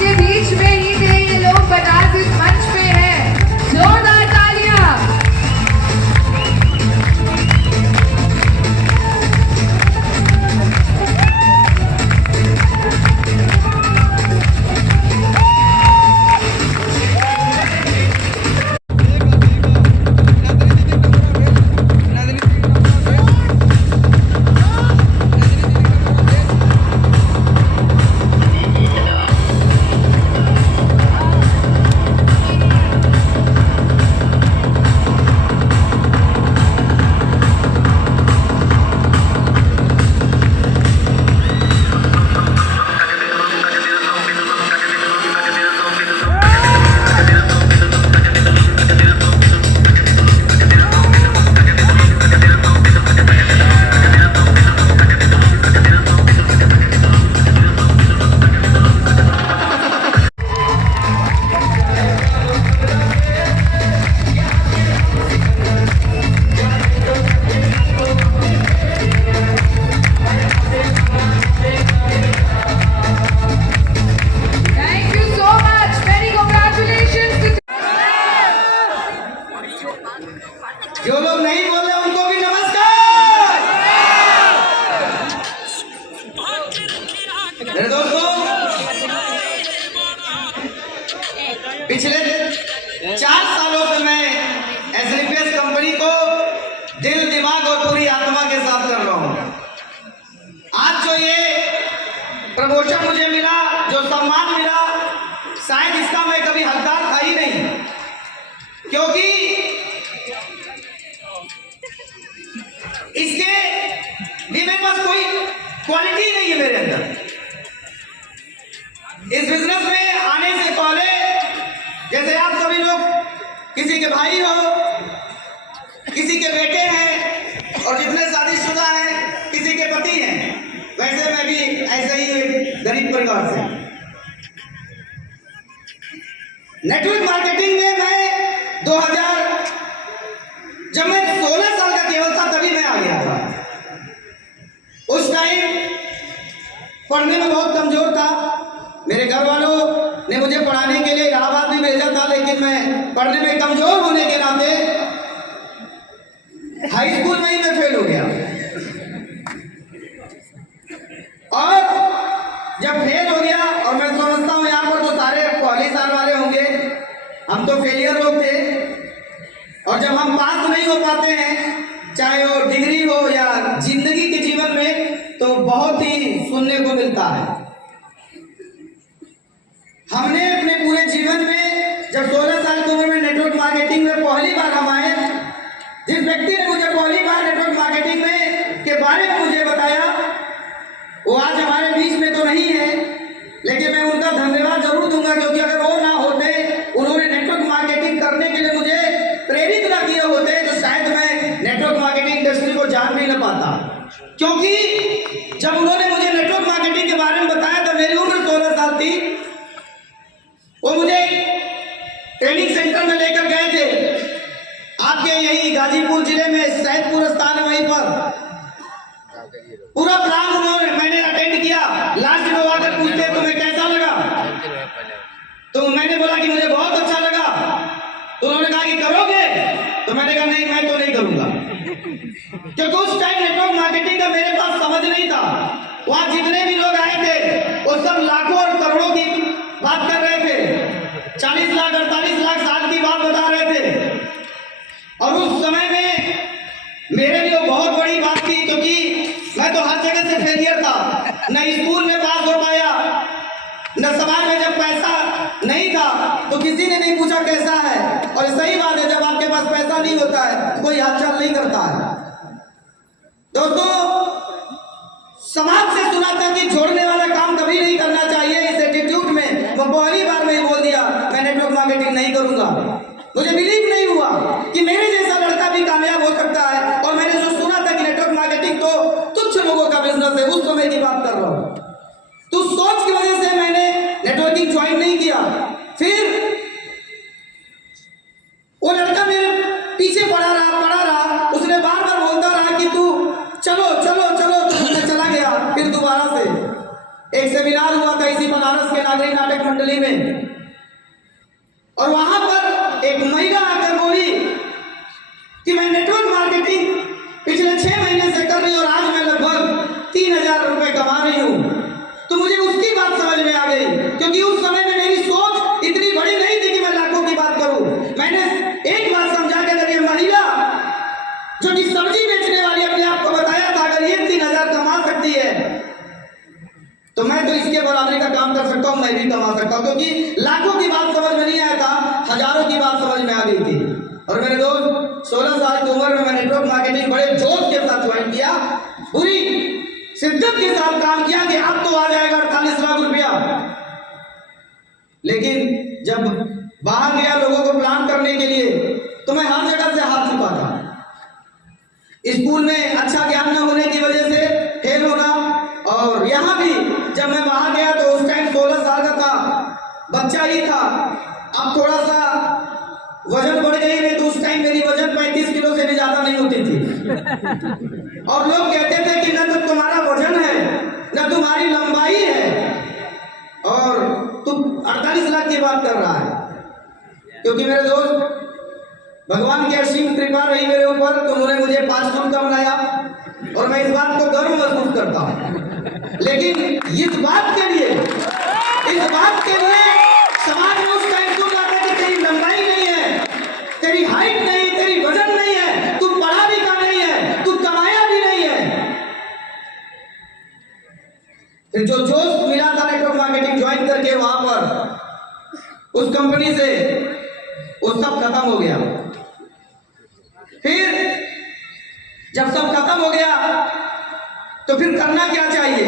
आपके बीच में ही थे ये लोग, बनारस इस मंच पे है, जोरदार तालियां। जो लोग नहीं बोल रहे उनको भी नमस्कार। मेरे दोस्तों, पिछले 4 सालों से मैं एसएनपीएस कंपनी को दिल, दिमाग और पूरी आत्मा के साथ कर रहा हूं। आज जो ये प्रमोशन मुझे मिला, जो सम्मान मिला, शायद इसका मैं कभी हकदार था ही नहीं, क्योंकि इसके लिए मेरे पास कोई क्वालिटी नहीं है मेरे अंदर। इस बिजनेस में आने से पहले, जैसे आप सभी लोग किसी के भाई हो, किसी के बेटे हैं, और जितने शादीशुदा हैं किसी के पति हैं, वैसे मैं भी ऐसे ही गरीब परिवार से। नेटवर्क मार्केटिंग में मैं 2000 जब मैं 16 साल का केवल था तभी मैं आ गया था। उस टाइम पढ़ने में बहुत कमजोर था। मेरे घर वालों ने मुझे पढ़ाने के लिए इलाहाबाद भी भेजा था, लेकिन मैं पढ़ने में कमजोर होने के नाते हाई स्कूल में ही मैं फेल हो गया। और जब फेल हो गया, और मैं समझता हूँ यहाँ पर तो सारे पहले साल वाले होंगे, हम तो फेलियर लोग थे, और जब हम पास नहीं हो पाते हैं, चाहे वो डिग्री हो या जिंदगी के जीवन में, तो बहुत ही सुनने को मिलता है। हमने अपने पूरे जीवन में जब 16 साल की उम्र में नेटवर्क मार्केटिंग में पहली बार हम आए, जिस व्यक्ति ने मुझे पहली बार नेटवर्क मार्केटिंग में के बारे में मुझे बताया, वो आज हमारे बीच में तो नहीं है, लेकिन मैं उनका धन्यवाद जरूर दूंगा, क्योंकि अगर वो ना होते, उन्होंने नेटवर्क मार्केटिंग करने के लिए मुझे प्रेरित ना किए होते, तो शायद मैं नेटवर्क मार्केटिंग इंडस्ट्री को जान भी ना पाता। क्योंकि जब उन्होंने मुझे नेटवर्क मार्केटिंग के बारे में बताया तो मेरी उम्र 16 साल थी। वो मुझे ट्रेनिंग सेंटर में लेकर गए थे, आपके यही गाजीपुर जिले में सैदपुर स्थान है, वहीं पर पूरा प्लान मैंने अटेंड किया। लास्ट में आकर पूछते तुम्हें कैसा लगा, तो मैंने बोला कि मुझे बहुत अच्छा लगा। तो उन्होंने कहा कि करोगे, तो मैंने कहा नहीं, मैं तो नहीं करूंगा, क्योंकि उस टाइम नेटवर्क मार्केटिंग का मेरे पास समझ नहीं था। वहां जितने भी लोग आए थे वो सब लाखों और करोड़ों की बात कर रहे थे, 40 लाख 48 लाख साल की बात बता रहे थे। और उस समय में मेरे लिए बहुत बड़ी बात थी, क्योंकि मैं तो हर जगह से फेलियर था, न स्कूल में पास हो पाया, न समाज में जब पैसा नहीं था तो किसी ने नहीं पूछा कैसा है। और सही बात है, जब आपके पास पैसा नहीं होता है तो कोई हालचाल नहीं करता है। दोस्तों, समाज से सुना था कि छोड़ने वाला काम कभी नहीं करना चाहिए। इस एटीट्यूड में वो पहली बार में ही बोल दिया मैं नेटवर्क मार्केटिंग नहीं करूंगा। मुझे बिलीव नहीं हुआ कि मेरे जैसा लड़का भी कामयाब हो सकता है। और मैंने जो सुना था कि नेटवर्क मार्केटिंग तो तुच्छ लोगों का बिजनेस है, उस समय की बात कर रहा हूँ। तो सोच की वजह से मैंने नेटवर्किंग ज्वाइन नहीं किया। फिर वो लड़का मेरे पीछे पड़ा रहा, उसने बार बार बोलता रहा कि तू चलो चलो चलो, तो मैं चला गया। फिर दोबारा से एक सेमिनार हुआ था इसी बनारस के नागरिक नाटक मंडली में, और वहां पर एक महिला आकर बोली कि मैं नेटवर्क मार्केटिंग पिछले 6 महीने से कर रही हूँ और आज मैं लगभग 3,000 रुपए कमा रही हूँ। तो मुझे उसकी बात समझ में आ गई, क्योंकि उस समय में मेरी सोच इतनी बड़ी नहीं थी कि मैं लाखों की बात करूं। मैंने एक बात समझा कि अगर ये महिला जो कि सब्जी बेचने वाली अपने आप को बताया था, अगर ये 3,000 कमा सकती है तो मैं तो इसके बराबरी का काम कर सकता हूं, मैं भी कमा सकता हूं। क्योंकि लाखों की बात समझ में नहीं आया था, हजारों की बात समझ में आ गई थी। और मेरे दोस्त 16 साल की उम्र में मैं नेटवर्क मार्केटिंग बड़े जोश के साथ ज्वाइन किया, पूरी शिद्दत के साथ काम किया कि अब तो आ जाएगा 48 लाख रुपया। लेकिन जब बाहर गया लोगों को प्लान करने के लिए, तो मैं हर जगह से हाथ चुका था। स्कूल में अच्छा ज्ञान न होने की वजह से फेल होना, और यहाँ भी जब मैं बाहर गया तो उस टाइम 16 साल का था, बच्चा ही था। अब थोड़ा सा वजन बढ़ गई, नहीं तो उस टाइम मेरी वजन 35 किलो से भी ज्यादा नहीं होती थी। और लोग कहते थे कि न तो तुम्हारा वजन है, न तुम्हारी लंबाई है, और तुम 48 लाख की बात कर रहा है। क्योंकि मेरे दोस्त, भगवान की असीम कृपा रही मेरे ऊपर, तो उन्होंने मुझे 5 फुट का बनाया, और मैं इस बात को गर्व महसूस करता हूँ। लेकिन इस बात के लिए समाज में उस टाइम क्यों कहता है कि तेरी लंबाई नहीं है, तेरी हाइट नहीं, तेरी वजन नहीं है, तू पढ़ा लिखा नहीं है, तू कमाया भी नहीं है। फिर जो जोश मिला था नेटवर्क मार्केटिंग ज्वाइन करके वहां पर उस कंपनी से, वो सब खत्म हो गया। फिर जब सब खत्म हो गया तो फिर करना क्या चाहिए,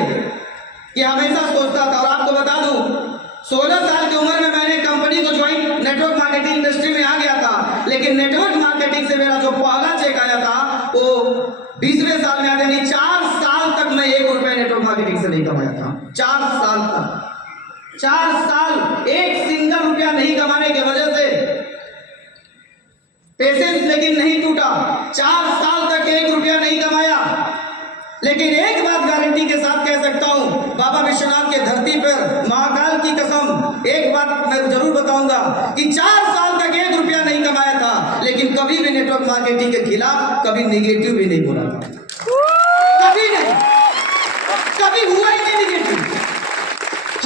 कि हमेशा सोचता था। और आपको बता दूं, 16 साल की उम्र में मैंने कंपनी को ज्वाइन नेटवर्क मार्केटिंग इंडस्ट्री में आ गया था, लेकिन नेटवर्क मार्केटिंग से मेरा जो पहला चेक आया था वो 20वें साल में आया। यानी 4 साल तक मैं 1 रुपया नेटवर्क मार्केटिंग से नहीं कमाया था। 4 साल तक, 4 साल एक सिंगल रुपया नहीं कमाने की वजह से पेशेंस लेकिन नहीं टूटा। 4 साल तक 1 रुपया नहीं कमाया। लेकिन एक बात गारंटी के साथ कह सकता हूं, बाबा विश्वनाथ के धरती पर महाकाल की कसम, एक बात मैं जरूर बताऊंगा कि 4 साल तक 1 रुपया नहीं कमाया था, लेकिन कभी भी नेटवर्क मार्केटिंग के खिलाफ कभी निगेटिव भी नहीं बोला था। कभी नहीं, कभी हुआ ही नहीं निगेटिव।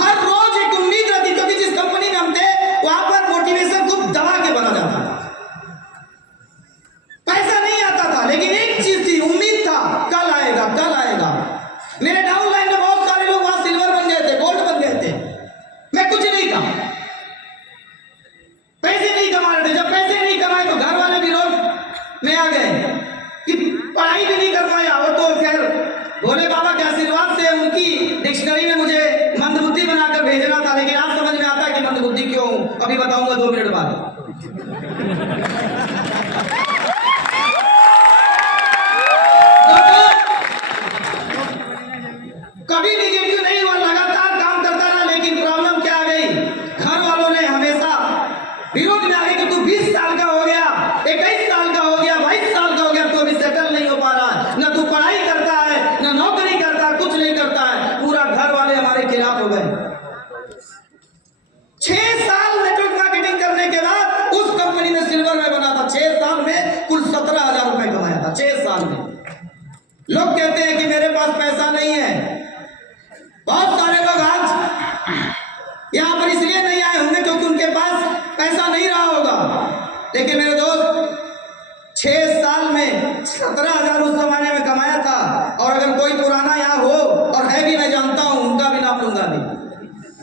हर रोज एक उम्मीद रहती, क्योंकि जिस कंपनी में हम थे वहां पर मोटिवेशन खूब दबा के बना जाता था। पैसा नहीं आता था, लेकिन एक चीज थी, उम्मीद था, कल आएगा, कल आएगा। मेरे डाउनलाइन में बहुत सारे लोग वहां सिल्वर बन गए थे, गोल्ड बन गए थे। मैं कुछ नहीं था, पैसे नहीं कमा रहे थे। जब पैसे नहीं कमाए तो घर वाले विरोध में आ गए कि पढ़ाई भी नहीं कर पाया। वो तो खैर भोले बाबा के आशीर्वाद से उनकी डिक्शनरी में मुझे मंदबुद्धि बनाकर भेजना था, लेकिन आज समझ में आता है कि मंदबुद्धि क्यों हूं। अभी बताऊंगा 2 मिनट बाद। कभी निगेटिव नहीं हुआ, लगातार काम करता रहा। लेकिन प्रॉब्लम क्या आ गई, घर वालों ने हमेशा विरोध में आ गए कि तू 20 साल का हो गया, 21 साल का हो गया, 22 साल का हो गया, तो अभी सेटल नहीं हो पा रहा, न तू पढ़ाई करता है, न नौकरी करता, कुछ नहीं करता है। पूरा घर वाले हमारे खिलाफ हो गए। 6 साल नेटवर्क मार्केटिंग करने के बाद उस कंपनी में सिल्वर में बना था। 6 साल में कुल 17,000 रुपए कमाया था। 6 साल में। लोग कहते हैं कि मेरे पास पैसा नहीं है। बहुत सारे लोग आज यहां पर इसलिए नहीं आए होंगे क्योंकि उनके पास पैसा नहीं रहा होगा। लेकिन मेरे दोस्त, 6 साल में 17,000 उस जमाने में कमाया था। और अगर कोई पुराना यहाँ हो, और है भी, मैं जानता हूं, उनका भी नाम लूंगा भी,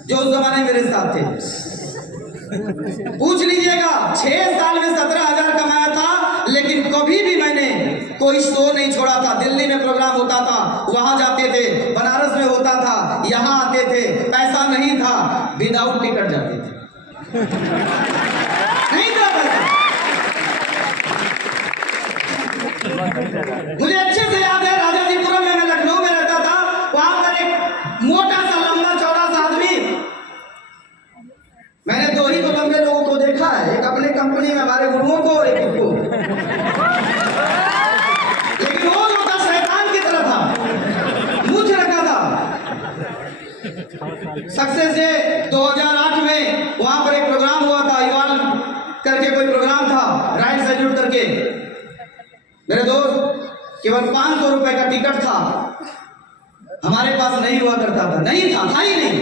जो उस जमाने में मेरे साथ थे। पूछ लीजिएगा, 6 साल में 17,000 कमाया था, लेकिन कभी भी मैंने कोई शो नहीं छोड़ा था। दिल्ली में प्रोग्राम होता था, वहां जाते थे, बनारस में होता था, यहां आते थे। पैसा नहीं था, विदाउट टिकट जाते थे। नहीं था पैसा। मुझे अच्छे से याद है, राजाजीपुरम में मैं लखनऊ में रहता था। वहां पर एक मोटा सा लंबा चौड़ा सा आदमी, मैंने 2 ही लंबे लोगों को देखा है, एक अपने कंपनी में हमारे गुरुओं को और एक उसको। लेकिन वो जो था शैतान की तरह था, मुझ रखा था। सक्सेस डे 2008 वहां पर एक प्रोग्राम हुआ था, इवाल करके कोई प्रोग्राम था, राइट सैल्यूट करके। मेरे दोस्त केवल 500 रुपए का टिकट था, हमारे पास नहीं हुआ करता था, नहीं था ही नहीं।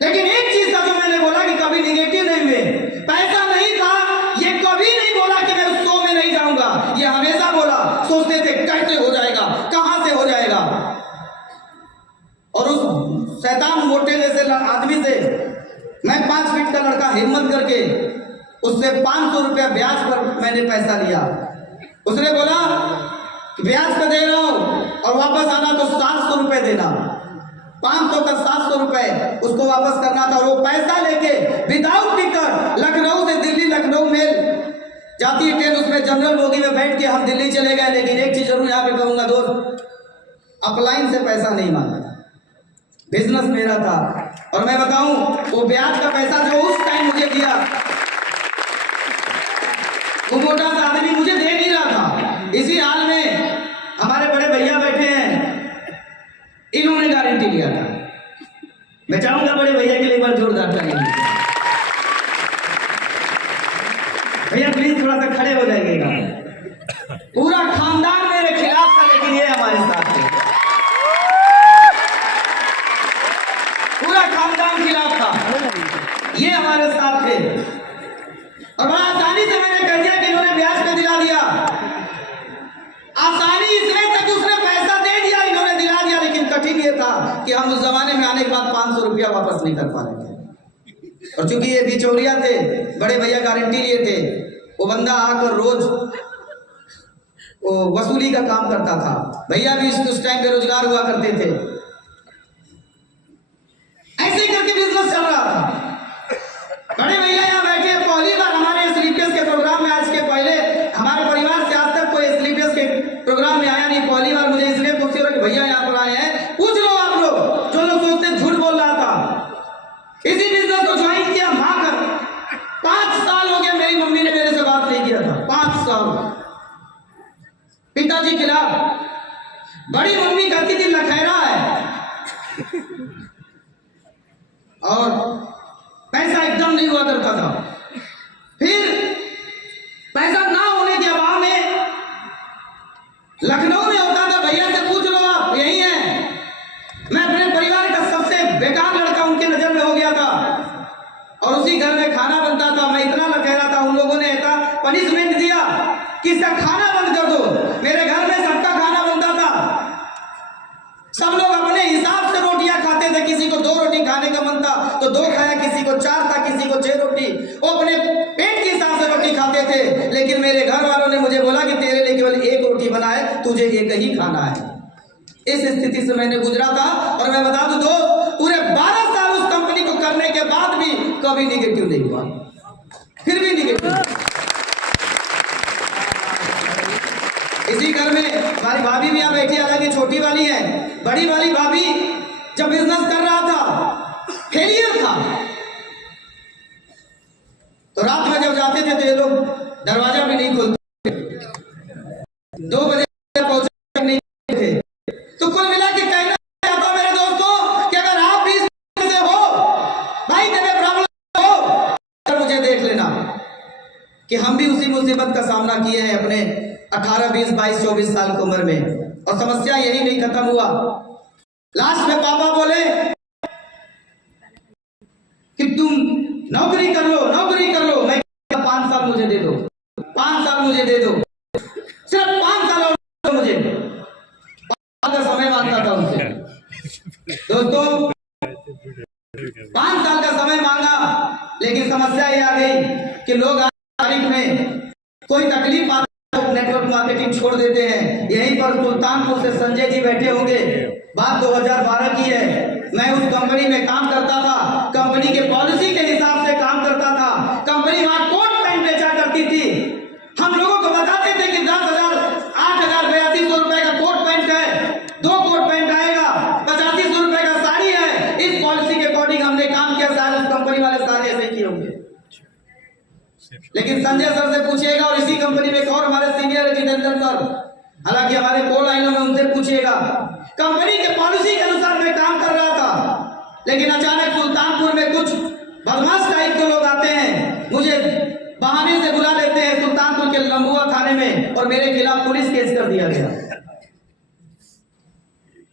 लेकिन एक चीज था जो मैंने बोला कि कभी निगेटिव नहीं हुए, पैसा नहीं था, ये कभी नहीं बोला कि मैं उस शो में नहीं जाऊंगा, ये हमेशा बोला, सोचते थे कैसे हो जाएगा, कहां से हो जाएगा। और उस शैतान मोटे जैसे आदमी से मैं 5 फीट का लड़का हिम्मत करके उससे 500 रुपया ब्याज पर मैंने पैसा लिया। उसने बोला कि ब्याज पे दे रहा हूं और वापस आना तो 700 रुपए देना। 500 का 700 रुपए उसको वापस करना था, और वो पैसा लेके विदाउट टिकट लखनऊ से दिल्ली, लखनऊ मेल जाती है ट्रेन, उसमें जनरल बोगी में बैठ के हम दिल्ली चले गए। लेकिन एक चीज जरूर यहाँ पे कहूंगा दोस्त, अपलाइन से पैसा नहीं मांगा, बिजनेस मेरा था। और मैं बताऊं, वो ब्याज का पैसा जो उस टाइम मुझे दिया, वो मोटा सा आदमी मुझे दे नहीं रहा था। इसी हाल में हमारे बड़े भैया बैठे हैं, इन्होंने गारंटी लिया था। मैं चाहूंगा बड़े भैया के लिए एक बार जोरदार ताली। भैया प्लीज थोड़ा सा खड़े हो जाइएगा। पूरा खानदान मेरे खिलाफ था, लेकिन ये हमारे साथ थे, पूरा खानदान खिलाफ था, ये हमारे साथ थे। और बड़ा आसानी से मैंने कह दिया कि इन्होंने ब्याज पे दिला दिया। आसानी इसमें तक उसने पैसा दे दिया, इन्होंने दिला दिया, लेकिन कठिन ये था कि हम उस जमाने में आने के बाद 500 रुपया वापस नहीं कर पा रहे थे। और चूंकि ये बिचौलिया थे, बड़े भैया गारंटी लिए थे, वो बंदा आकर रोज वो वसूली का काम करता था। भैया भी उस टाइम बेरोजगार हुआ करते थे। ऐसे करके बिजनेस चल रहा था। बड़े भैया यहाँ बैठे हैं, पहली बार हमारे स्लीपर्स के प्रोग्राम में, आज के पहले हमारे परिवार से आज तक कोई स्लीपर्स के प्रोग्राम में आया नहीं। पहली बार मुझे इसलिए खुशी हो रही कि भैया यहाँ पर आए हैं। पूछ लो आप लोग, जो लोग सोचते हैं झूठ बोल रहा था, इसी बिजनेस को ज्वाइन किया मां कर। 5 साल हो गया मेरी मम्मी ने मेरे से बात नहीं किया था, 5 साल। पिताजी खिलाफ, बड़ी मम्मी कहती थी लखैरा है, और पैसा एकदम नहीं हुआ करता था। फिर पैसा ना होने के अभाव में लखनऊ में होता था, भैया से पूछ लो आप, यही है। मैं अपने परिवार का सबसे बेकार लड़का उनकी नजर में हो गया था, और उसी घर में खाना बनता था। मैं इतना लखेरा था, उन लोगों ने ऐसा पनिशमेंट दिया कि इसका खाना बंद कर दो। मेरे घर में सबका खाना बनता था, सब लोग अपने हिसाब से रोटियां खाते थे। किसी को 2 रोटी खाने का मन था तो 2 खाया, किसी को 4 था, किसी को 6 रोटी। वो अपने पेट के हिसाब से रोटी खाते थे। लेकिन मेरे घर वालों ने मुझे बोला कि तेरे लिए केवल 1 रोटी बना है, तुझे 1 ही खाना है। इस स्थिति से मैंने गुजरा था। और मैं बता दूं दोस्त, पूरे 12 साल उस कंपनी को करने के बाद भी कभी निगेटिव नहीं हुआ, फिर भी निगेटिव। इसी घर में हमारी भाभी भी यहाँ बैठी, हालांकि छोटी वाली है। बड़ी वाली भाभी जब बिजनेस कर रहा था, फेलियर था, तो रात में जब जाते थे तो ये लोग दरवाजा भी नहीं खोलते, 2 बजे पहुंचे नहीं थे। तो कुल मिला के कहना चाहता हूं मेरे दोस्तों कि अगर आप भी से हो, भाई तेरे प्रॉब्लम हो, मुझे देख लेना कि हम भी उसी मुसीबत का सामना किए हैं अपने 18, 20, 22, 24 साल की उम्र में, और समस्या यही नहीं खत्म हुआ। लास्ट में पापा बोले कि तुम नौकरी कर लो, नौकरी कर लो। मैं 5 साल मुझे दे दो, 5 साल मुझे दे दो, सिर्फ 5 साल और मुझे। 5 का समय मांगता था उनसे दोस्तों, 5 साल का समय मांगा। लेकिन समस्या ये आ गई कि लोग आज तारीख में कोई तकलीफ आती नेटवर्क मार्केटिंग छोड़ देते हैं। यहीं पर सुल्तानपुर से संजय जी बैठे होंगे, बात 2012 की है। मैं उस कंपनी में काम करता था, कंपनी के पॉलिसी के हिसाब से काम करता था। कंपनी वहां कोट पैंट बेचा करती थी। हम लोगों को बताते थे कि 10,000, 8,000, 8200 रुपए का कोट पैंट है, 2 कोट पैंट आएगा, 8500 रुपए का साड़ी है। इस पॉलिसी के अकॉर्डिंग हमने काम किया। शायद उस कंपनी वाले सारे ऐसे किए होंगे। लेकिन संजय सर से पूछिएगा, और इसी कंपनी में एक और हमारे सीनियर है जितेंद्र सर, हालांकि हमारे कोल लाइनों में, उनसे पूछिएगा। कंपनी के पॉलिसी के अनुसार मैं काम कर रहा था, लेकिन अचानक सुल्तानपुर में कुछ के लंबुआ थाने में और मेरे खिलाफ पुलिस केस कर दिया गया।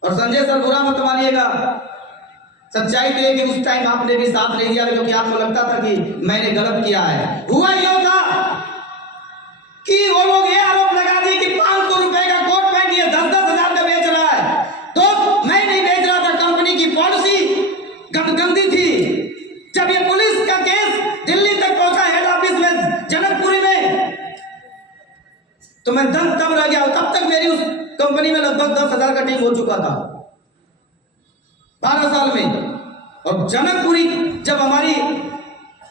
और संजय सर बुरा मत मानिएगा, सच्चाई तो है कि उस टाइम आपने भी साथ नहीं दिया क्योंकि आपको लगता था कि मैंने गलत किया है। हुआ ये था कि वो लोग ये आरोप लगा दिए कि 500 रुपए का कोट पैंट ये 10-10 हजार का बेच रहा है। तो मैं नहीं बेच रहा था, कंपनी की पॉलिसी गंदी थी। जब ये पुलिस का केस दिल्ली तक पहुंचा हेड ऑफिस में जनकपुरी में, तो मैं दम तब रह गया। तब तक मेरी उस कंपनी में लगभग 10,000 का टीम हो चुका था 12 साल में। और जनकपुरी जब हमारी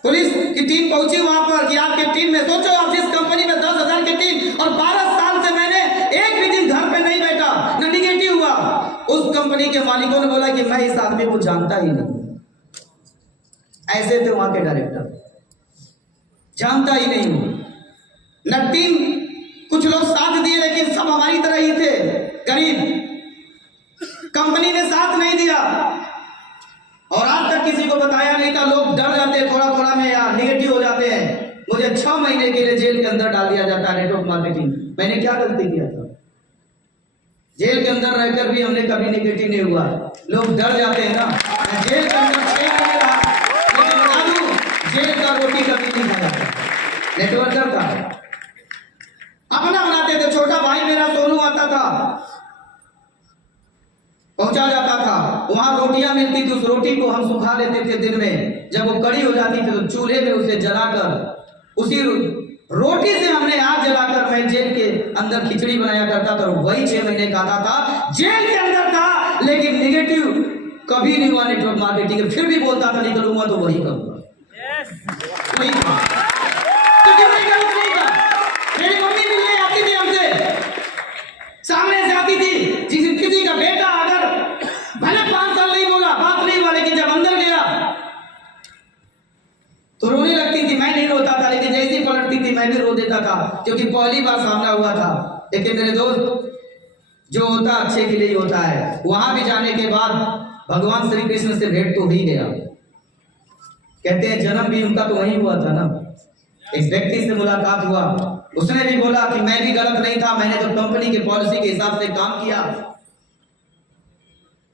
पुलिस की टीम पहुंची वहां पर कि आपकी टीम में, सोचो आप जिस कंपनी में 10,000 की टीम और 12 साल से मैंने एक भी दिन घर पे नहीं बैठा, न निगेटिव हुआ। उस कंपनी के मालिकों ने बोला कि मैं इस आदमी को जानता ही नहीं। ऐसे थे वहां के डायरेक्टर, जानता ही नहीं हूं न टीम। कुछ लोग साथ दिए लेकिन सब हमारी तरह ही थे, गरीब। कंपनी ने साथ नहीं दिया और आज तक किसी को बताया नहीं था। लोग डर जाते हैं थोड़ा थोड़ा में या निगेटिव हो जाते हैं। मुझे 6 महीने के लिए जेल के अंदर डाल दिया जाता है नेटवर्क मार्केटिंग। मैंने क्या गलती किया था? जेल के अंदर रहकर भी हमने कभी निगेटिव नहीं हुआ। लोग डर जाते हैं ना। मैं जेल के अंदर 6 महीने रहा, लेकिन बता दूं जेल का रोटी कभी नहीं खाया। नेटवर्कर था, अपना बनाते थे। छोटा भाई मेरा सोनू आता था, पहुंचा जाता था, वहां रोटियां मिलती थी। उस रोटी को हम सुखा लेते थे दिन में। जब वो कड़ी हो जाती थी तो चूल्हे में उसे जलाकर उसी रोटी से हमने आग जलाकर मैं जेल के अंदर खिचड़ी बनाया करता था। वही 6 महीने खाता था, जेल के अंदर था, लेकिन निगेटिव कभी नहीं हुआ नेटवर्क मार्केटिंग। फिर भी बोलता था निकलूंगा तो वही करूंगा, वही क्योंकि मैं गलत नहीं था। मेरी मम्मी मिलने आती थी हमसे, सामने से आती थी। किसी का बेटा अगर भले 5 साल नहीं बोला, बात नहीं हुआ, लेकिन जब अंदर गया तो रोने लगती थी। मैं नहीं रोता था, लेकिन जैसी पलटती थी मैं भी रो देता था, क्योंकि पहली बार सामना हुआ था। लेकिन मेरे दोस्त, जो होता अच्छे के लिए होता है। वहां भी जाने के बाद भगवान श्री कृष्ण से भेंट तो ही गया। कहते हैं जन्म भी उनका तो वहीं हुआ था ना। एक व्यक्ति से मुलाकात हुआ, उसने भी बोला कि मैं भी गलत नहीं था, मैंने तो कंपनी की पॉलिसी के हिसाब से काम किया।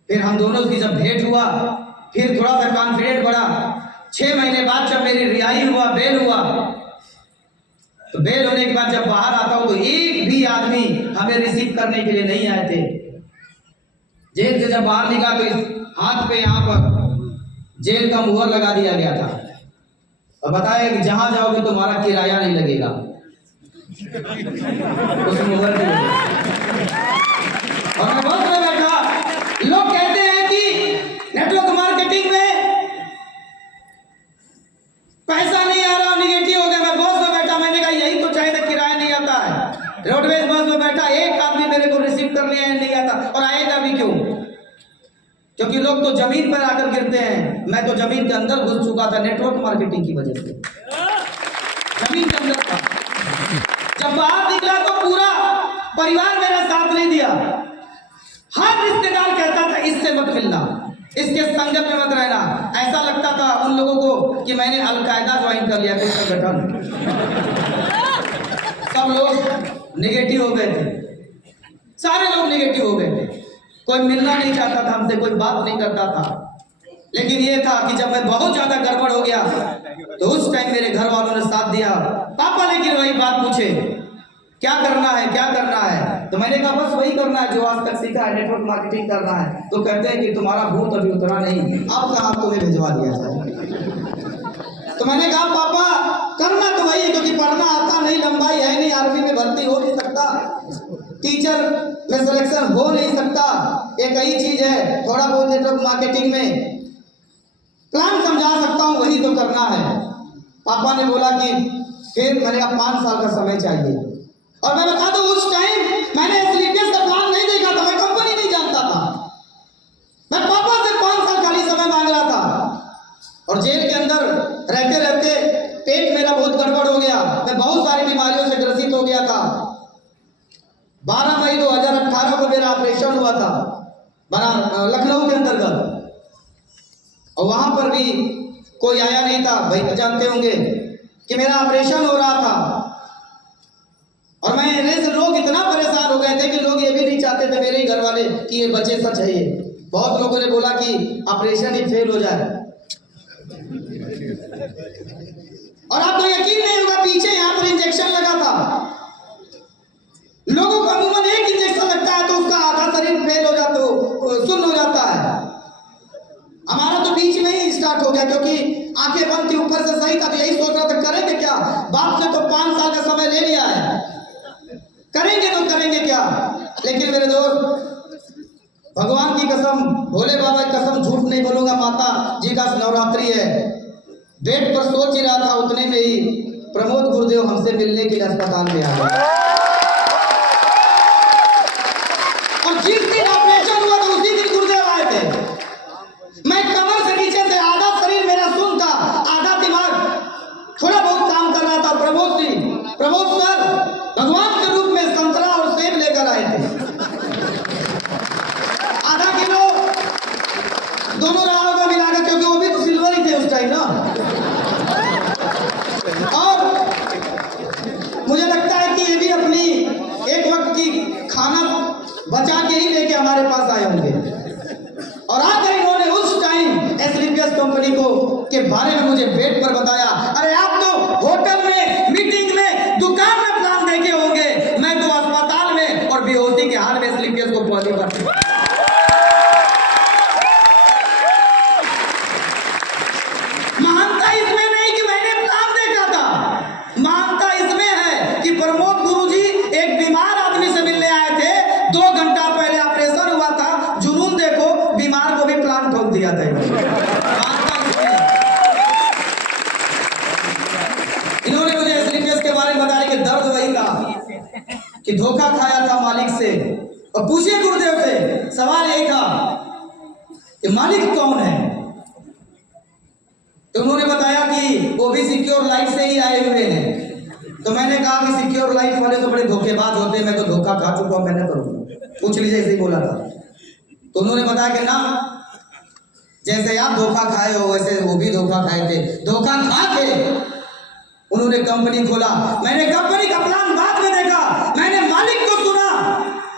फिर हम दोनों की जब भेंट हुआ, फिर थोड़ा सा कॉन्फिडेंट बढ़ा। 6 महीने बाद जब मेरी रिहाई हुआ, बेल हुआ, तो बेल होने के बाद जब बाहर आता हूं तो एक भी आदमी हमें रिसीव करने के लिए नहीं आए थे। जेल से जब बाहर निकला तो इस हाथ पे यहाँ पर जेल का मुहर लगा दिया गया था और बताया कि जहां जाओगे तुम्हारा किराया नहीं लगेगा। उस मुहर की और मैं बस में बैठा। लोग कहते हैं कि नेटवर्क मार्केटिंग में पैसा नहीं आ रहा, निगेटिव हो गया। मैं बस में बैठा, मैंने कहा यही तो चाहिए था, किराया नहीं आता है। रोडवेज बस में बैठा, एक आदमी मेरे को रिसीव करने नहीं आता। और आएगा भी क्यों? क्योंकि लोग तो जमीन पर आकर गिरते हैं। मैं तो जमीन के अंदर घुस चुका था नेटवर्क मार्केटिंग की वजह से, जमीन के अंदर था। जब बाहर निकला तो पूरा परिवार मेरा साथ नहीं दिया। हर रिश्तेदार कहता था इससे मत मिलना, इसके संगत में मत रहना। ऐसा लगता था उन लोगों को कि मैंने अलकायदा ज्वाइन कर लिया, कोई संगठन। सब लोग नेगेटिव हो गए थे, सारे लोग नेगेटिव हो गए थे। कोई मिलना नहीं चाहता था हमसे, कोई बात नहीं करता था। लेकिन ये था कि जब मैं बहुत ज्यादा गड़बड़ हो गया तो उस टाइम मेरे घर वालों ने साथ दिया। पापा लेकिन वही बात पूछे, क्या करना है, क्या करना है? तो मैंने कहा बस वही करना है जो आज तक सीखा है, नेटवर्क मार्केटिंग करना है। तो कहते हैं कि तुम्हारा भूत अभी उतरा नहीं, अब कहाँ तुम्हें भिजवा दिया जाए। तो मैंने कहा पापा करना तो वही है, क्योंकि पढ़ना आता नहीं, लंबाई है नहीं, आर्मी में भर्ती हो नहीं सकता, टीचर में सिलेक्शन हो नहीं सकता। एक ही चीज है, थोड़ा बहुत नेटवर्क मार्केटिंग में प्लान समझा सकता हूँ, वही तो करना है। पापा ने बोला कि फिर मैंने कहा 5 साल का समय चाहिए। और मैं बता दूं उस टाइम मैंने एसलीपीएस का प्लान नहीं देखा था, मैं कंपनी नहीं जानता था। मैं पापा से 5 साल खाली समय मांग रहा था। और जेल के अंदर रहते रहते पेट मेरा बहुत गड़बड़ हो गया, मैं बहुत सारी बीमारियों से ग्रसित हो गया था। 12 मई 2018 को मेरा ऑपरेशन हुआ था लखनऊ के अंतर्गत। और वहां पर भी कोई आया नहीं था। भाई जानते होंगे कि मेरा ऑपरेशन हो रहा था और मेरे से लोग इतना परेशान हो गए थे कि लोग ये भी नहीं चाहते थे, मेरे ही घर वाले, कि ये बच्चे सच है। ये बहुत लोगों ने बोला कि ऑपरेशन ही फेल हो जाए। और आपको यकीन नहीं होगा, पीछे यहाँ पर इंजेक्शन लगा था। लोगों को अमूमन एक इंजेक्शन लगता है तो उसका आधा शरीर फेल हो जाता, सुन्न हो जाता है। हमारा तो बीच में ही स्टार्ट हो गया, क्योंकि आंखें बंद थी, ऊपर से सही था, तो यही सोच रहा था करेंगे क्या। बाप से तो 5 साल का समय ले लिया है, करेंगे तो करेंगे क्या। लेकिन मेरे दोस्त, भगवान की कसम, भोले बाबा की कसम, झूठ नहीं बोलूंगा, माता जी का नवरात्रि है, बेड पर सोच ही रहा था, उतने में ही प्रमोद गुरुदेव हमसे मिलने के लिए अस्पताल में आ गए। और जिस दिन ऑपरेशन हुआ तो उसी दिन गुरुदेव आए थे। मैं कमर से नीचे से आधा शरीर मेरा सुन था, आधा दिमाग थोड़ा बहुत काम कर रहा था। प्रमोद सर भगवान के रूप में संतरा और सेब लेकर आए थे, आधा किलो दोनों राहों का मिलाकर, क्योंकि वो भी तो सिल्वर ही थे उस टाइम ना। और मुझे लगता है कि ये भी अपनी एक वक्त की खाना बचा के ही लेके हमारे पास आए होंगे। और आकर इन्होंने उस टाइम एसलीपियस कंपनी को के बारे में मुझे बेड पर बताया। अरे आप तो होटल में, मीटिंग में, दुकान में प्लान देखे होंगे, मैं तो अस्पताल में और बेहोशी के हाल में एसलीपियस को पहली बार। महानता इसमें नहीं कि मैंने प्लान देखा था, महानता इसमें है कि प्रमोद गुरुजी एक बीमार आदमी से मिलने आए थे, 2 घंटा पहले ऑपरेशन हुआ था, जुनून देखो, बीमार को भी प्लान ठोक दिया था। इन्होंने मुझे एसलीपियस के बारे में बताया कि दर्द वही कहा कि धोखा खाया था मालिक से। और पूछिए गुरुदेव से, सवाल यही था कि मालिक कौन है। तो उन्होंने बताया कि वो भी सिक्योर लाइफ से ही आए हुए हैं। तो मैंने कहा कि सिक्योर लाइफ वाले तो बड़े धोखेबाज होते हैं, मैं तो धोखा खा चुका हूं, मैंने करूंगा, पूछ लीजिए, ऐसे ही बोला था। तो उन्होंने बताया कि ना, जैसे आप धोखा खाए हो वैसे वो भी धोखा खाए थे, धोखा खा के उन्होंने कंपनी खोला। मैंने कंपनी का प्लान बाद में देखा, मैंने मालिक को सुना,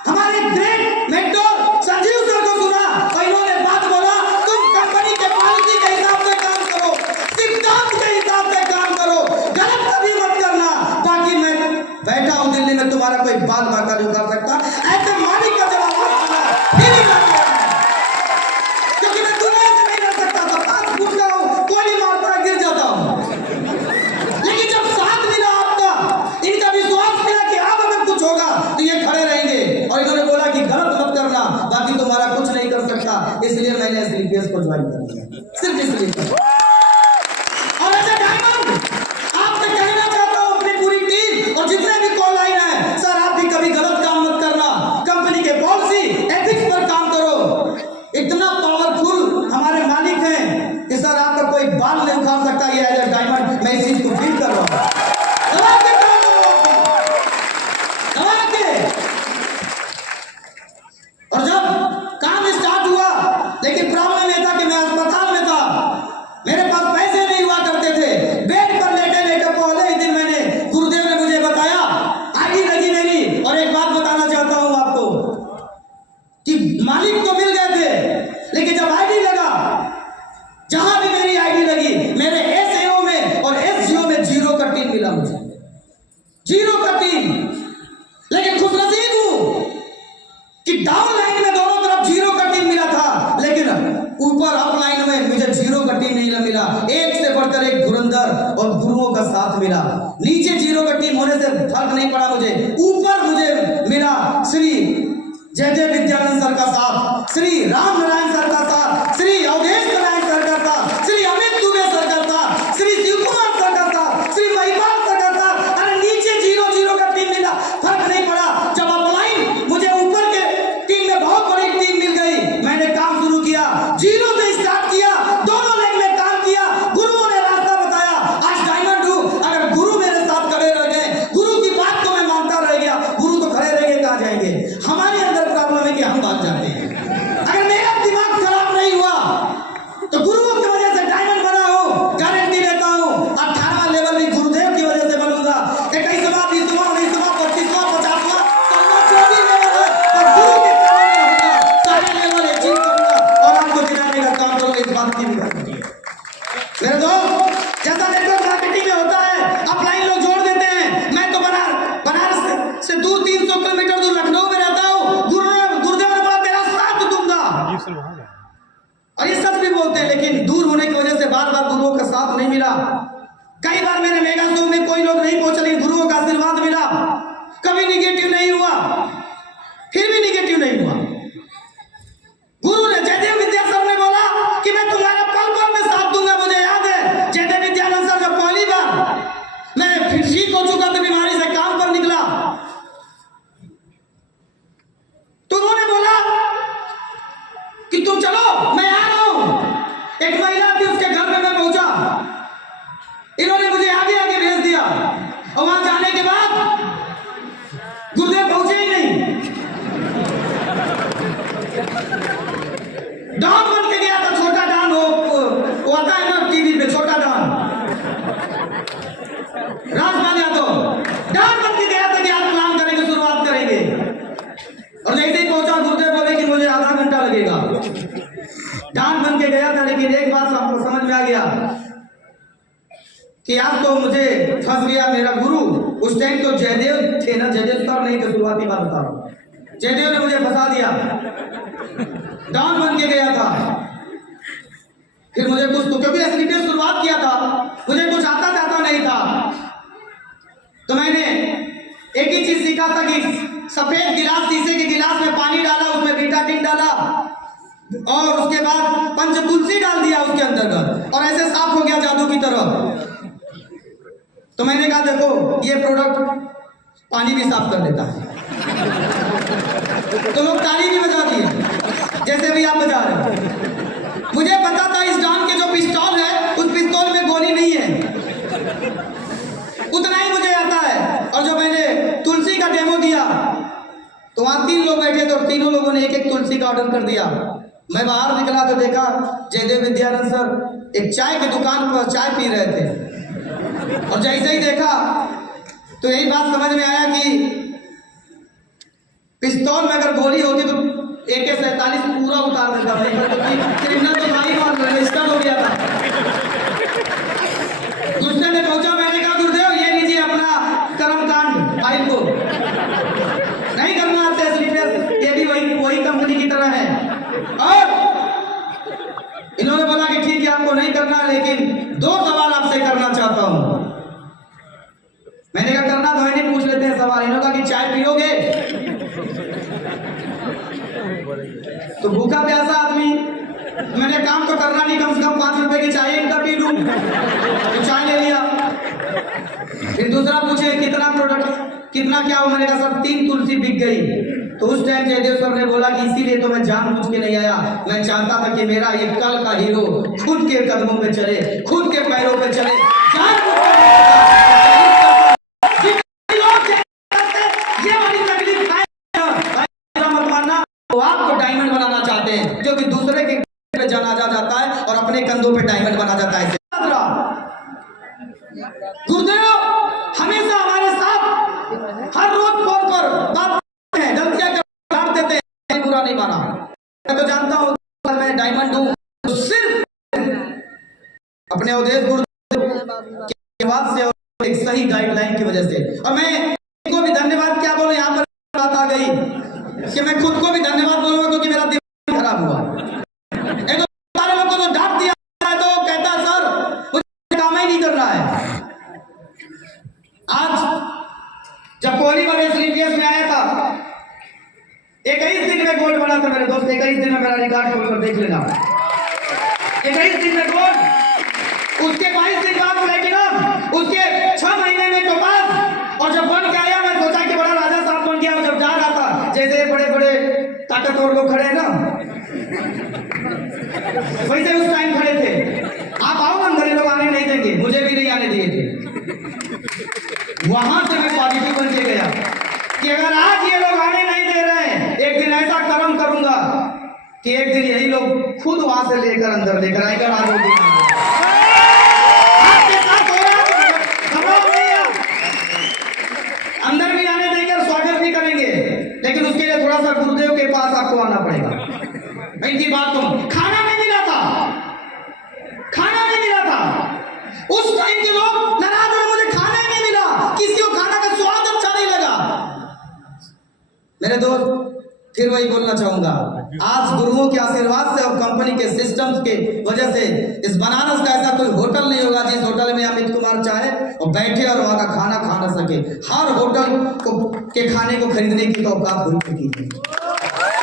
हमारे ग्रेट मेंटोर संजीव सर को सुना, और इन्होंने बात बोला, तुम कंपनी के पॉलिसी के हिसाब से काम करो, सिद्धांत के हिसाब से काम करो, गलत कभी मत करना। बाकी मैं बैठा हूं दिल्ली में, तुम्हारा कोई बात बाका नहीं कर सकता। ऐसे मालिक का जवाब क्योंकि मैं दुनिया से नहीं रह सकता था, 5 फुट का हूं, गोली मारता गिर जाता हूं। लेकिन जब साथ मिला आपका, इनका विश्वास मिला कि अब अगर कुछ होगा तो ये खड़े रहेंगे, और इन्होंने बोला कि गलत मत करना, बाकी तुम्हारा कुछ नहीं कर सकता। इसलिए मैंने एसलीपियस को ज्वाइन कर दिया, सिर्फ इसलिए। और ऐसे डायमंड आपसे कहना चाहता हूं, अपनी पूरी टीम और जितने भी कॉल लाइन है, सर आप भी कभी गलत काम मत करना, कंपनी के पॉलिसी एथिक्स पर काम करो। इतना पावरफुल हमारे मालिक हैं कि सर आपका कोई बाल नहीं उखाड़ सकता। ये एज ए डायमंड मैं इस चीज को फील कर रहा हूं। और जब काम स्टार्ट हुआ, लेकिन प्रॉब्लम यह था कि मैं अस्पताल में था, मेरे पास पैसे नहीं हुआ करते थे। बेड पर लेटे लेटे पहले ही दिन मैंने, गुरुदेव ने मुझे बताया, आईडी लगी मेरी। और एक बात बताना चाहता हूं आपको कि मालिक तो मिल गए थे, लेकिन जब आईडी लगा, जहां भी मेरी आईडी लगी, मेरे एसएओ में और एसजीओ में 0 का 3 मिला मुझे, 0 का 3। लेकिन खुशनसीब हूं कि डाउन लाइन में दोनों तरफ 0 का 3 मिला था, लेकिन ऊपर अप लाइन में मुझे 0 का 3 नहीं मिला। एक से बढ़कर एक धुरंधर और गुरुओं का साथ मिला। नीचे 0 का 3 होने से फर्क नहीं पड़ा मुझे, ऊपर मुझे मिला श्री जय विद्यानंद सर का साथ, श्री राम नारायण सर का साथ, श्री अवधेश नारायण सर का साथ, श्री अमित दुबे सर का साथ, श्री शिव कुमार सर का साथ, श्री महिपाल सर का साथ। अरे नीचे 0 का 3 मिला, फर्क नहीं पड़ा। जब अपलाइन मुझे ऊपर के टीम में बहुत बड़ी टीम मिल गई, मैंने काम शुरू किया, 0 से स्टार्ट किया, दोनों लेग में काम किया, गुरुओं ने रास्ता बताया, आज डायमंड हूं। अगर गुरु मेरे साथ खड़े रह गए, गुरु की बात को मैं मानता रह गया, गुरु तो खड़े रह गए, कहां जाएंगे। हमारे अंदर प्रॉब्लम है कि हम भाग जाते हैं। अगर मेरा दिमाग खराब कई बार मेरे मेगा शो में कोई लोग नहीं पहुंचे, लेकिन गुरुओं का आशीर्वाद मिला, कभी निगेटिव नहीं हुआ, फिर भी निगेटिव नहीं हुआ। गुरु ने जयदेव विद्यासर ने बोला कि मैं तुम्हारा पल पल में साथ दूंगा। मुझे याद है जयदेव विद्यानंद सर जब पहली बार मैं फिर ठीक हो चुका था, बीमारी से काम पर निकला, तो उन्होंने बोला कि तुम चलो मैं आ रहा हूं। एक महिला थी, उसके घर में मैं पहुंचा, इन्होंने मुझे आगे आगे भेज दिया, और वहां जाने के बाद गुरुदेव पहुंचे ही नहीं। डॉन बन के गया था, छोटा डॉन, वो आता है ना टीवी पे, छोटा डॉन, राजपाल यादव, डॉन बन के गया था कि आप काम करने की शुरुआत करेंगे। और जैसे ही पहुंचा, गुरुदेव बोले कि मुझे आधा घंटा लगेगा। डॉन बन के गया था, लेकिन एक बात आपको समझ में आ गया कि आप तो मुझे फंस गया मेरा गुरु। उस टाइम तो जयदेव थे ना, जयदेव सर नहीं थे, शुरुआती बात बता रहा हूं। जयदेव ने मुझे फंसा दिया, डॉन बन के गया था। फिर मुझे कुछ तो, क्योंकि एसलीपी शुरुआत किया था, मुझे कुछ आता जाता नहीं था, तो मैंने एक ही चीज सीखा था कि सफेद गिलास, शीशे के गिलास में पानी डाला, उसमें बीटाडिन डाला, और उसके बाद पंच तुलसी डाल दिया उसके अंतर्गत, और ऐसे साफ हो गया जादू की तरह। तो मैंने कहा देखो ये प्रोडक्ट पानी भी साफ कर देता है। तो लोग ताली भी बजा दिए, जैसे भी आप बजा रहे हो। मुझे पता था इस डॉन के जो पिस्तौल है, उस पिस्तौल में गोली नहीं है, उतना ही मुझे आता है। और जब मैंने तुलसी का डेमो दिया, तो वहां 3 लोग बैठे थे, और तीनों लोगों ने एक एक तुलसी का ऑर्डर कर दिया। मैं बाहर निकला तो देखा जयदेव विद्यानंद सर एक चाय की दुकान पर चाय पी रहे थे, और जैसे ही देखा तो यही बात समझ में आया कि पिस्तौल में अगर गोली होती तो AK-47 पूरा उतार देता, क्योंकि क्रिमिनल तो भाई और रजिस्टर हो गया था। दूसरे ने पहुंचा, मैंने कहा गुरुदेव ये लीजिए अपना कर्मकांड फाइल को, नहीं करना आपसे स्लीपर, ये भी वही कंपनी की तरह है। और इन्होंने बोला कि ठीक है आपको नहीं करना, लेकिन 2 सवाल आपसे करना चाहता हूं। मैंने कहा करना तो है नहीं, पूछ लेते हैं सवाल। इन्होंने कहा कि चाय पियोगे? तो भूखा प्यासा आदमी, मैंने काम तो करना नहीं, कम से कम 5 रुपए की चाय इनका पी लूं, तो चाय ले लिया। फिर दूसरा पूछे कितना प्रोडक्ट, कितना क्या हो? मैंने कहा सर 3 तुलसी बिक गई। तो उस टाइम जयदेव सर ने बोला कि इसीलिए तो मैं जानबूझ के नहीं आया, मैं चाहता था कि मेरा ये कल का हीरो खुद के कदमों पे चले, खुद के पैरों पे चले, वो आपको डायमंड बनाना चाहते हैं, जो कि दूसरे के पे जनाजा जाता है और अपने कंधों पे डायमंड बना जाता है। गुरुदेव हमेशा हमारे साथ हर रोज फोन पर बात करते हैं, गलतियां कर देते हैं, बुरा नहीं माना। मैं तो जानता हूँ मैं डायमंड हूँ तो सिर्फ अपने अवधेश गुरुदेव की बात से और एक सही गाइडलाइन की वजह से। और मैं इनको भी धन्यवाद क्या बोलूं, यहाँ पर बात आ गई कि मैं खुद को भी धन्यवाद बोलूंगा, क्योंकि मेरा दिमाग खराब हुआ। एक तो सारे लोगों को डांट दिया है, तो कहता सर मुझे काम ही नहीं करना है। आज जब पहली बार SLPS में आया था, 21 दिन में गोल्ड बना था मेरे दोस्त। 21 दिन में मेरा रिकॉर्ड खोलकर देख लेना, 21 दिन में गोल्ड, उसके 22 दिन बाद प्लैटिनम, उसके 6 महीने में टोपाज। और जब बन के आया मैं सोचा कि बड़ा राजा साहब बन गया। जब जा रहा था, जैसे बड़े बड़े ताकतवर लोग खड़े हैं ना, वैसे उस टाइम खड़े थे। आप आओ अंदर, ये लोग आने नहीं देंगे, मुझे भी नहीं आने दिए थे। वहां से मैं पॉजिटिव बन के गया कि अगर आज ये लोग आने नहीं दे रहे हैं, एक दिन ऐसा कर्म करूंगा कि एक दिन यही लोग खुद वहां से लेकर अंदर लेकर आएंगे। आपके साथ हो रहा है, घबराओ नहीं आप। अंदर भी आने देंगे और स्वागत भी करेंगे, लेकिन उसके लिए थोड़ा सा गुरुदेव के पास आपको आना पड़ेगा। इनकी बात तो खाना नहीं मिला था, खाना नहीं मिला था। उस टाइम के लोग नाराज हुए, मुझे खाना ही नहीं मिला, किसी को खाना का स्वाद अच्छा नहीं लगा। मेरे दोस्त फिर वही बोलना चाहूंगा, आज गुरुओं के आशीर्वाद से और कंपनी के सिस्टम्स के वजह से इस बनारस का ऐसा कोई होटल नहीं होगा जिस होटल में अमित कुमार चाय और बैठे और वहाँ का खाना खा न सके। हर होटल को के खाने को खरीदने की तो औकात हो चुकी है।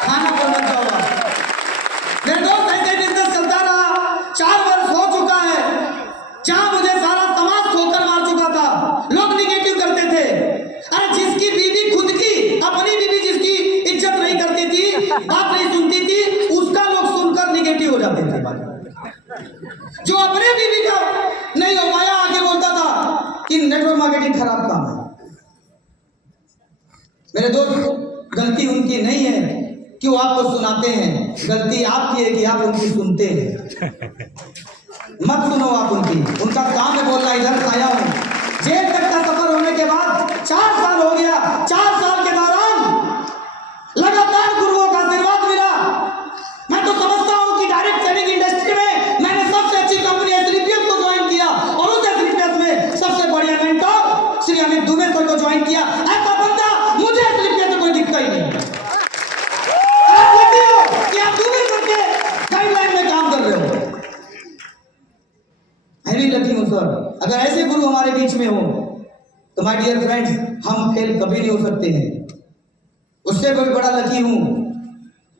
खाना को मत जाओ मेरे दोस्त, ऐसे बिजनेस चलता रहा। 4 वर्ष हो चुका है जहाँ मुझे सारा समाज ठोकर मार चुका था। लोग निगेटिव करते थे। अरे जिसकी बीवी खुद की अपनी बीवी जिसकी इज्जत नहीं करती थी, बात नहीं सुनती थी, उसका लोग सुनकर निगेटिव हो जाते थे। जो अपने बीवी का नहीं हो पाया आगे बोलता था कि नेटवर्क मार्केटिंग खराब काम है। मेरे दोस्त, गलती उनकी नहीं है कि वो आपको सुनाते हैं, गलती आपकी है कि आप उनकी सुनते हैं। मत सुनो आप उनकी, उनका काम है बोलना। इधर आया हूं, जेल तक का सफर होने के बाद 4 साल हो गया। 4 साल के दौरान लगातार गुरुओं का आशीर्वाद मिला। मैं तो समझता हूं कि डायरेक्ट सेलिंग इंडस्ट्री में मैंने सबसे अच्छी कंपनी एसलीपीएस को ज्वाइन किया और उस एसलीपीएस में सबसे बढ़िया मेंटर श्री अमित दुबे सर को ज्वाइन किया। ऐसा बंदा मुझे एसलीपीएस से कोई दिखता ही नहीं। आप कहते हो कि आप दुबे सर के गाइडलाइन में काम कर रहे हो। मैं भी लकी हूं सर। अगर ऐसे गुरु हमारे बीच में हो तो माय डियर फ्रेंड्स, हम फेल कभी नहीं हो सकते हैं। उससे भी बड़ा लकी हूं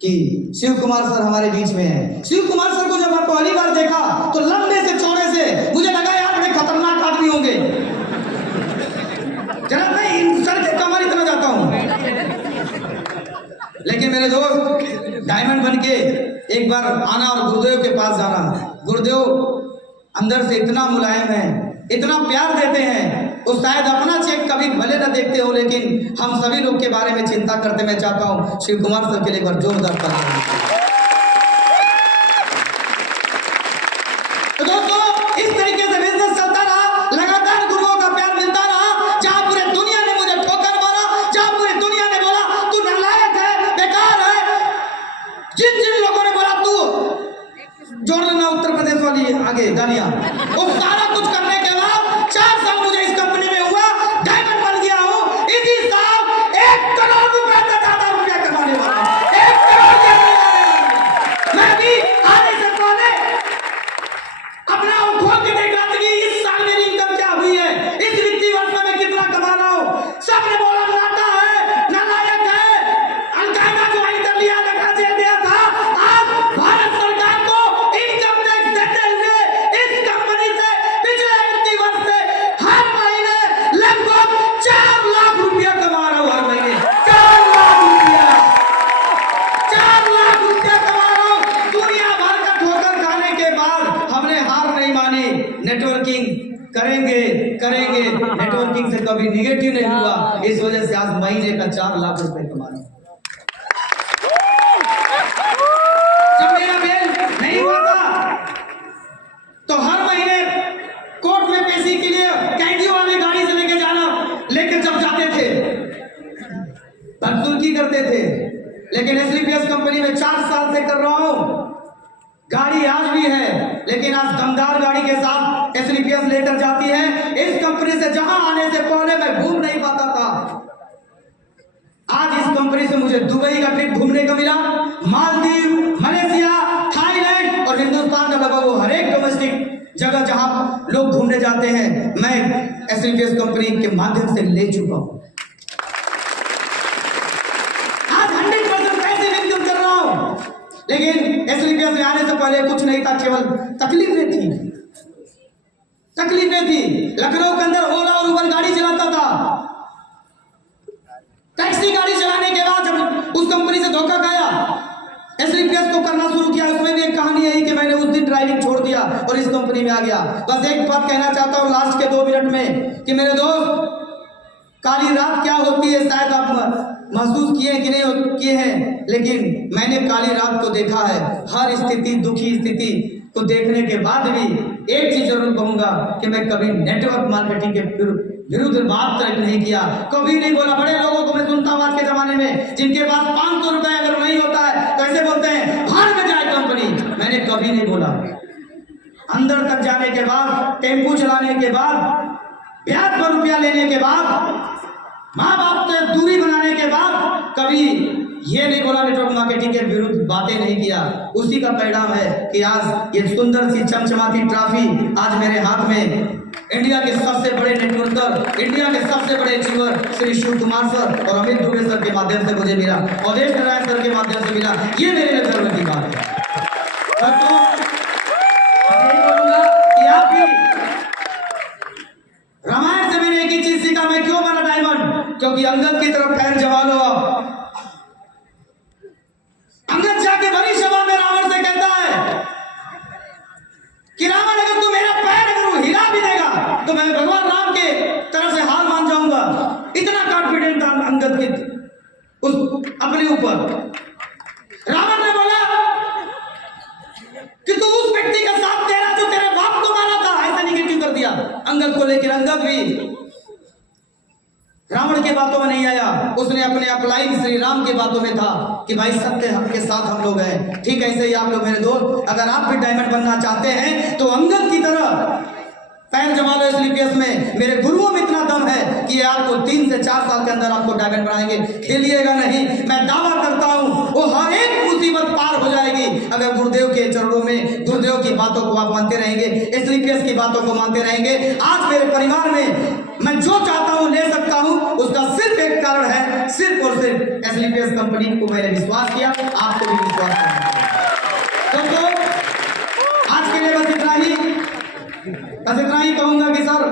कि शिव कुमार सर हमारे बीच में हैं। शिव कुमार सर को जब मैं पहली बार देखा तो लंबे से चौड़े से मुझे लगा यार बड़े खतरनाक आदमी होंगे। जरा मैं सर के कमर इतना जाता हूं, लेकिन मेरे दोस्त डायमंड बन के एक बार आना और गुरुदेव के पास जाना। गुरुदेव अंदर से इतना मुलायम है, इतना प्यार देते हैं। वो शायद अपना चेक कभी भले न देखते हो, लेकिन हम सभी लोग के बारे में चिंता करते। मैं चाहता हूं शिव कुमार सर के लिए एक बार जोरदार ताली। तो दोस्तों, इस तरीके से बिजनेस चलता रहा, लगातार गुरुओं का प्यार मिलता रहा। जहां पूरे दुनिया ने मुझे ठोकर मारा, जहां पूरी दुनिया ने बोला तू नालायक है, बेकार है, जिन जिन लोगों ने बोला तू जोड़ लेना उत्तर प्रदेश वाली आगे गालियां, वो सारा कुछ करने के बाद 4 साल मुझे इस कंपनी में हुआ, डायमंड बन गया हूं। इसी साल 1 करोड़ रुपए से ज्यादा रुपया कमाने वाला हूं। 1 करोड़ के मैं भी आने से पहले अपना खोल के देख रहा था कि इस साल मेरी इनकम क्या हुई है, इस वित्तीय वर्ष में मैं कितना कमा रहा हूं। सबने बोला बनाता है, नालायक है, अलकायदा ज्वाइन कर लिया, लगा जेल दिया था। आज भारत सरकार को इनकम टैक्स देते हुए इस कंपनी से पिछले वित्तीय वर्ष से हर महीने लगभग 4 लाख रुपया कमा रहा हूं। हर महीने 4 लाख रुपया, 4 लाख रुपया कमा रहा हूं। दुनिया भर का ठोकर खाने के बाद हमने हार नहीं मानी। नेटवर्किंग करेंगे करेंगे, नेटवर्किंग से कभी निगेटिव नहीं हुआ। इस वजह से आज महीने का 4 लाख रुपए कमा रहा हूं। जब मेरा मेल नहीं हुआ था तो हर महीने कोर्ट में पेशी के लिए कैदियों वाली गाड़ी से लेके जाना, लेके जब जाते थे बदसुल्की करते थे। लेकिन एसलीपीएस कंपनी में 4 साल से कर रहा हूं। गाड़ी आज भी है, लेकिन आज दमदार गाड़ी के साथ एसलीपीएस लेकर जाती है। इस कंपनी से जहां आने से पहले मैं घूम नहीं पाता था, आज इस कंपनी से मुझे दुबई का ट्रिप घूमने को मिला, मालदीव, मलेशिया, थाईलैंड और हिंदुस्तान का लगभग वो हर एक डोमेस्टिक जगह जहां लोग घूमने जाते हैं, मैं एसलीपीएस कंपनी के माध्यम से ले चुका हूं। आज 100% पैसे इनकम कर रहा हूं, लेकिन एसलीपीएस में आने से पहले कुछ नहीं था, केवल तकलीफें थी। तकलीफें थी। लखनऊ के अंदर ओला और उबर गाड़ी चलाता था। टैक्सी गाड़ी चलाने के बाद जब उस कंपनी से धोखा खाया, एसलीपीएस को करना शुरू किया। उसमें भी एक कहानी है कि मैंने उस दिन ड्राइविंग छोड़ दिया और इस कंपनी में आ गया। बस एक बात कहना चाहता हूं लास्ट के 2 मिनट में कि मेरे दोस्त, काली रात क्या होती है शायद आप महसूस किए कि नहीं किए हैं, लेकिन मैंने काली रात को देखा है। हर स्थिति, दुखी स्थिति को देखने के बाद भी एक चीज जरूर कहूंगा कि मैं कभी नेटवर्क मार्केटिंग के विरुद्ध बात तक नहीं किया, कभी नहीं बोला। बड़े लोगों को मैं सुनता हूं आज के जमाने में, जिनके पास 500 रुपए अगर नहीं होता है तो ऐसे बोलते हैं भाड़ में जाए कंपनी। मैंने कभी नहीं बोला। अंदर तक जाने के बाद, टेम्पू चलाने के बाद, ब्याज पर रुपया लेने के बाद, माँ बाप से दूरी बनाने के बाद कभी ये नहीं बोला, नेटवर्क मार्केटिंग के विरुद्ध बातें नहीं किया। उसी का परिणाम है कि आज ये सुंदर सी चमचमाती ट्रॉफी आज मेरे हाथ में इंडिया के सबसे बड़े नेटवर्कर, इंडिया के सबसे बड़े अचीवर श्री शिव कुमार सर और अमित दुबे सर के माध्यम से मुझे मिला, अवधेश नारायण सर के माध्यम से मिला। ये मेरे लिए गर्व की बात है। दोस्तों, यही बोलूंगा कि आप भी रामायण से मैंने एक ही चीज सीखा, मैं क्यों बना डायमंड, क्योंकि अंगद की तरफ पैर जमा लो। अंगद जाके बड़ी सभा में रावण से कहता है कि रावण, अगर तू मेरा पैर अगर वो हिला भी देगा तो मैं भगवान राम के तरफ से हार मान जाऊंगा। इतना कॉन्फिडेंट था अंगद के उस अपने ऊपर। रावण ने बोला कि तू उस व्यक्ति का साथ दे रहा जो तेरे बाप को मारा था, ऐसा निगेटिव कर दिया अंगद को। लेकिन अंगद भी रावण के बातों में नहीं आया, उसने अपने अपलाइन श्री राम के बातों में था कि भाई सत्य के साथ हम लोग हैं। ठीक है, ऐसे ही आप लोग मेरे दोस्त, अगर आप भी डायमंड बनना चाहते हैं तो अंगद की तरह पैर जमा लो एसलीपीएस में। मेरे गुरुओं में इतना दम है कि आपको 3 से 4 साल के अंदर आपको डायमंड बनाएंगे। खेलिएगा नहीं, मैं दावा करता हूं वो हर एक मुसीबत पार हो जाएगी अगर गुरुदेव के चरणों में गुरुदेव की बातों को आप मानते रहेंगे, एसलीपीएस की बातों को मानते रहेंगे। आज मेरे परिवार में मैं जो चाहता हूं ले सकता हूं, उसका सिर्फ एक कारण है, सिर्फ और सिर्फ एसलीपीएस कंपनी को मैंने विश्वास किया, आपको भी विश्वास करना। दोस्तों, आज के लिए बस इतना ही कहूंगा कि सर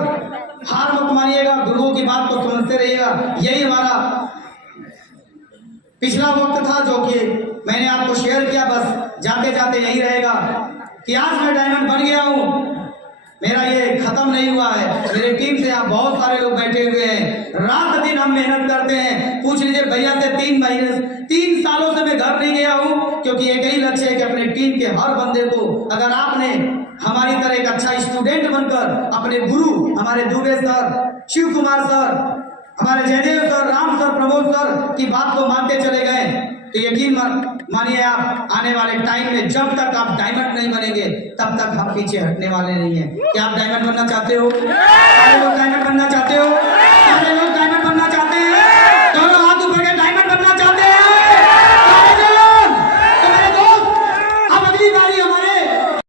हार मत मानिएगा, गुरुओं की बात को समझते रहिएगा। यही हमारा पिछला वक्त था जो कि मैंने आपको शेयर किया। बस जाते जाते यही रहेगा कि आज मैं डायमंड बन गया हूं, मेरा ये खत्म नहीं हुआ है। मेरे टीम से आप बहुत सारे लोग बैठे हुए हैं, रात दिन हम मेहनत करते हैं। पूछ लीजिए भैया से 3 सालों से मैं घर नहीं गया हूं, क्योंकि एक ही लक्ष्य है कि अपने टीम के हर बंदे को, अगर आपने हमारी तरह एक अच्छा स्टूडेंट बनकर अपने गुरु हमारे दुबे सर, शिव कुमार सर, हमारे Jaidev sir, Ram sir, Pramod sir की बात को मानते चले गए तो यकीन मानिए आप आने वाले टाइम में जब तक आप डायमंड नहीं बनेंगे तब तक हम पीछे हटने वाले नहीं हैं। क्या आप डायमंड बनना चाहते हो?